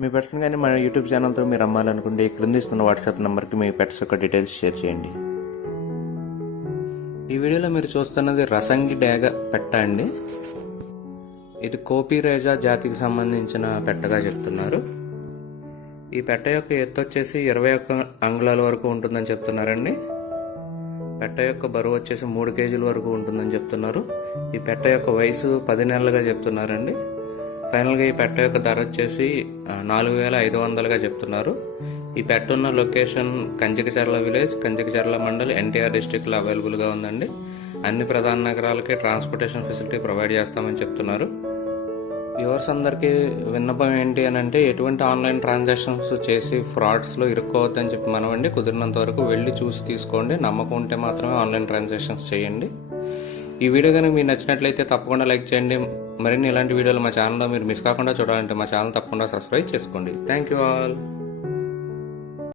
మీ పెట్స్ని కానీ మన యూట్యూబ్ ఛానల్తో మీరు అమ్మాలనుకుంటే క్రింద ఇస్తున్న వాట్సాప్ నెంబర్కి మీ పెట్స్ యొక్క డీటెయిల్స్ షేర్ చేయండి. ఈ వీడియోలో మీరు చూస్తున్నది రసంగి డేగ పెట్ట అండి. ఇది కోపిరేజా జాతికి సంబంధించిన పెట్టగా చెప్తున్నారు. ఈ పెట్ట యొక్క ఎత్తు వచ్చేసి 21 అంగుళాల వరకు ఉంటుందని చెప్తున్నారండి. పెట్ట యొక్క బరువు వచ్చేసి 3 కేజీల వరకు ఉంటుందని చెప్తున్నారు. ఈ పెట్ట యొక్క వయసు 10 నెలలుగా చెప్తున్నారండి. ఫైనల్గా ఈ పెట్ట యొక్క ధర వచ్చేసి 4500గా చెప్తున్నారు. ఈ పెట్ట ఉన్న లొకేషన్ కంచికచర్ల విలేజ్, కంచికచర్ల మండల్, ఎన్టీఆర్ డిస్టిక్లో అవైలబుల్గా ఉందండి. అన్ని ప్రధాన నగరాలకి ట్రాన్స్పోర్టేషన్ ఫెసిలిటీ ప్రొవైడ్ చేస్తామని చెప్తున్నారు. వ్యూవర్స్ అందరికీ విన్నపం ఏంటి అని అంటే, ఎటువంటి ఆన్లైన్ ట్రాన్సాక్షన్స్ చేసి ఫ్రాడ్స్లో ఇరుక్కోవద్దని చెప్పి మనమండి. కుదిరినంత వరకు వెళ్ళి చూసి తీసుకోండి. నమ్మకం ఉంటే మాత్రమే ఆన్లైన్ ట్రాన్సాక్షన్స్ చేయండి. ఈ వీడియో కనుక మీకు నచ్చినట్లయితే తప్పకుండా లైక్ చేయండి. మరిన్ని ఇలాంటి వీడియోలు మా ఛానల్లో మీరు మిస్ కాకుండా చూడాలంటే మా ఛానల్ తప్పకుండా సబ్స్క్రైబ్ చేసుకోండి. Thank you all.